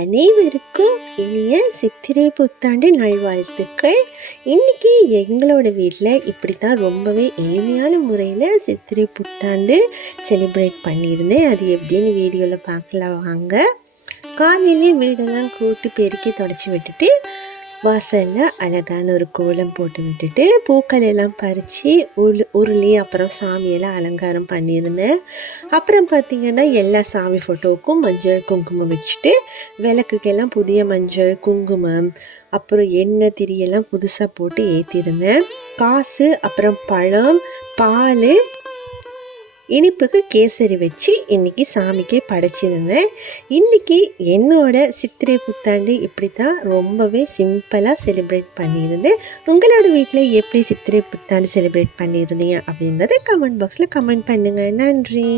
அனைவருக்கும் இனிய சித்திரை புத்தாண்டு நல்வாழ்த்துக்கள். இன்னைக்கு எங்களோட வீட்டில் இப்படி தான் ரொம்பவே எளிமையான முறையில் சித்திரை புத்தாண்டு செலிப்ரேட் பண்ணியிருந்தேன். அது எப்படின்னு வீடியோவில் பார்க்கலாம் வாங்க. காலையிலே வீடெல்லாம் கூட்டி பெருக்கி தொடச்சி விட்டுட்டு வாசலில் அழகான ஒரு கோலம் போட்டு விட்டுட்டு பூக்கள் எல்லாம் பறித்து உருளி அப்புறம் சாமியெல்லாம் அலங்காரம் பண்ணியிருந்தேன். அப்புறம் பார்த்திங்கன்னா எல்லா சாமி ஃபோட்டோவுக்கும் மஞ்சள் குங்குமம் வச்சுட்டு விளக்குக்கெல்லாம் புதிய மஞ்சள் குங்குமம் அப்புறம் எண்ணெய் திரியெல்லாம் புதுசாக போட்டு ஏற்றிருந்தேன். காசு அப்புறம் பழம் பால் இனிப்புக்கு கேசரி வச்சு இன்றைக்கி சாமிக்கே படைச்சிருந்தேன். இன்றைக்கி என்னோட சித்திரை புத்தாண்டு இப்படி தான் ரொம்பவே சிம்பிளாக செலிப்ரேட் பண்ணியிருந்தேன். உங்களோட வீட்டில் எப்படி சித்திரை புத்தாண்டு செலிப்ரேட் பண்ணியிருந்தீங்க அப்படின்றத கமெண்ட் பாக்ஸில் கமெண்ட் பண்ணுங்கள். நன்றி.